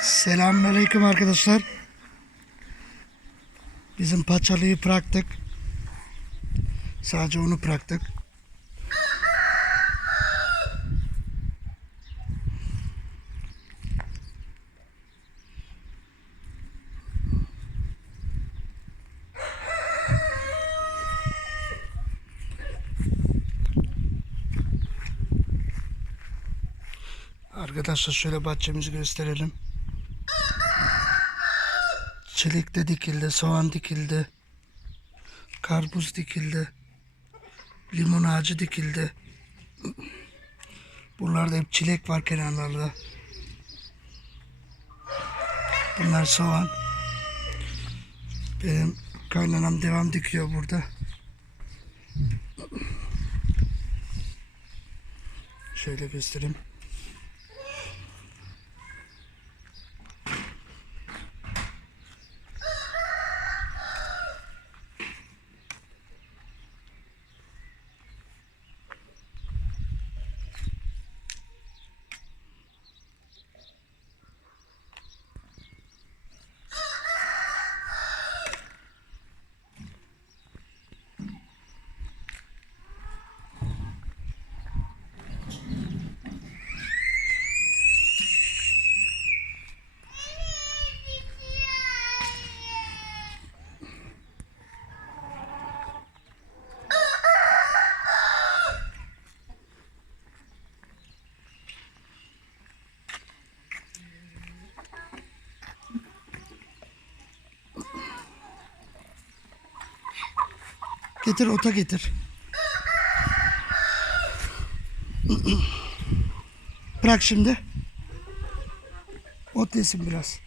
Selamünaleyküm arkadaşlar. Bizim paçalıyı bıraktık. Sadece onu bıraktık. Arkadaşlar şöyle bahçemizi gösterelim. Çelik de dikildi, soğan dikildi. Karpuz dikildi. Limon ağacı dikildi. Buralarda hep çilek var kenarlarda. Bunlar soğan. Benim kaynanam devam dikiyor burada. Şöyle göstereyim. Getir ota getir. Bırak şimdi. Ot yesin biraz.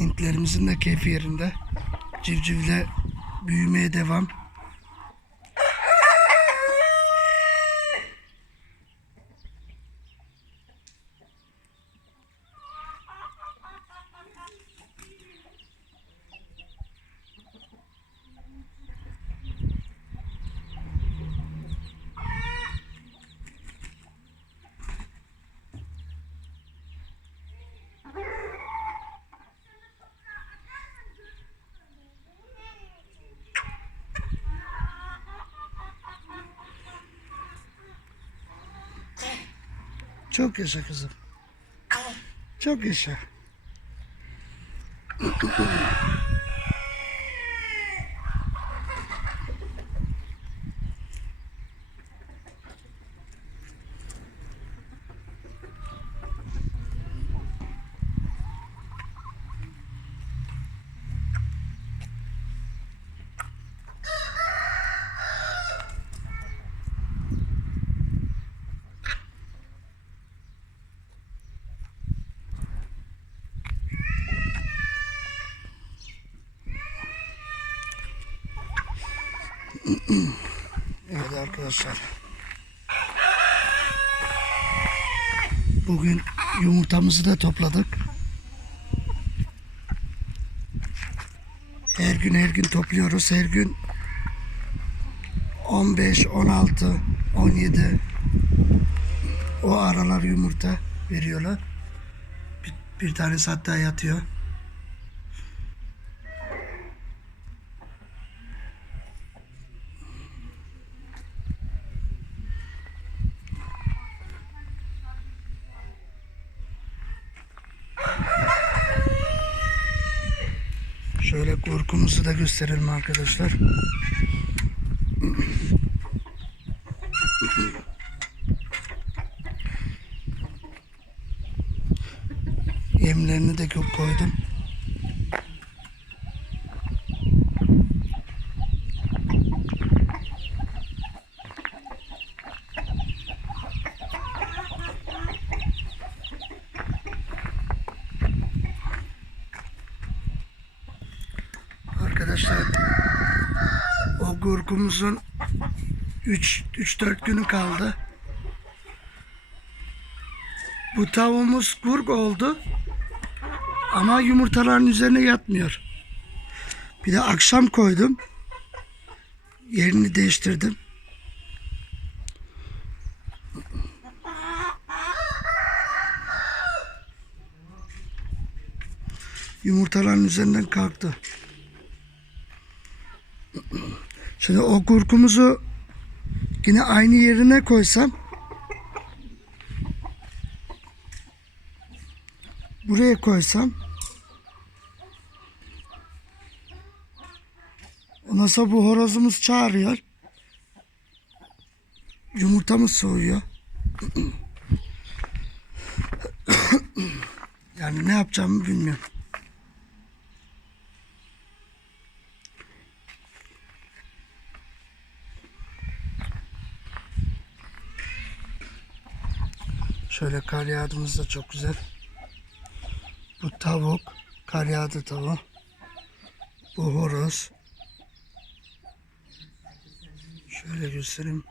Hintlerimizin de keyfi yerinde. Civcivle büyümeye devam. Çok yaşa kızım. Çok yaşa. Evet arkadaşlar. Bugün yumurtamızı da topladık. Her gün her gün topluyoruz. Her gün 15, 16, 17 o aralar yumurta veriyorlar. Bir, bir tanesi hatta yatıyor. Şöyle kurkumuzu da gösterelim arkadaşlar. Yemlerini de ko- koydum. Arkadaşlar o kurkumuzun 3 3-4 günü kaldı. Bu tavuğumuz kurk oldu. Ama yumurtaların üzerine yatmıyor. Bir de akşam koydum. Yerini değiştirdim. Yumurtaların üzerinden kalktı. Şimdi o kurkumuzu yine aynı yerine koysam buraya koysam ondan sonra bu horozumuz çağırıyor. Yumurtamız soğuyor. yani ne yapacağımı bilmiyorum. Şöyle kar yağdığımız da çok güzel. Bu tavuk, kar yağdı tavuğu. Bu horoz. Şöyle göstereyim.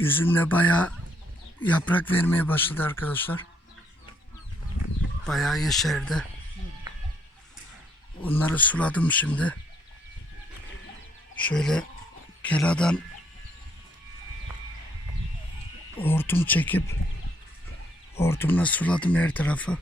Üzümle bayağı yaprak vermeye başladı arkadaşlar. Bayağı yeşerdi. Onları suladım şimdi. Şöyle keladan hortum çekip hortumla suladım her tarafı.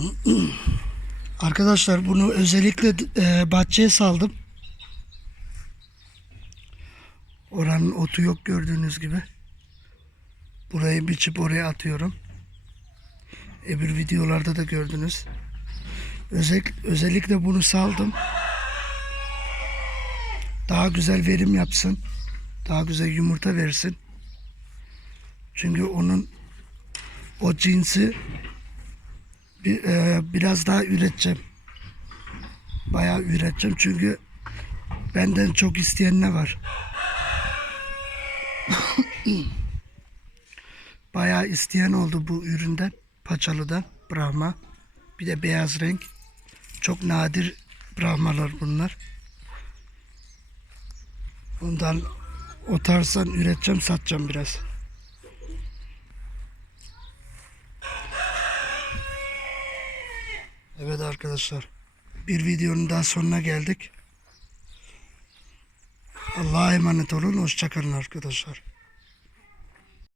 Arkadaşlar bunu özellikle e, bahçeye saldım. Oranın otu yok gördüğünüz gibi. Burayı biçip oraya atıyorum. Öbür videolarda da gördünüz. Özel, özellikle bunu saldım. Daha güzel verim yapsın. Daha güzel yumurta versin. Çünkü onun o cinsi bir, e, biraz daha üreteceğim. Bayağı üreteceğim çünkü benden çok isteyen ne var? Bayağı isteyen oldu bu üründen. Paçalı'dan Brahma. Bir de beyaz renk. Çok nadir Brahmalar bunlar. Ondan o tarzdan üreteceğim, satacağım biraz. Evet arkadaşlar. Bir videonun daha sonuna geldik. Allah'a emanet olun. Hoşçakalın arkadaşlar.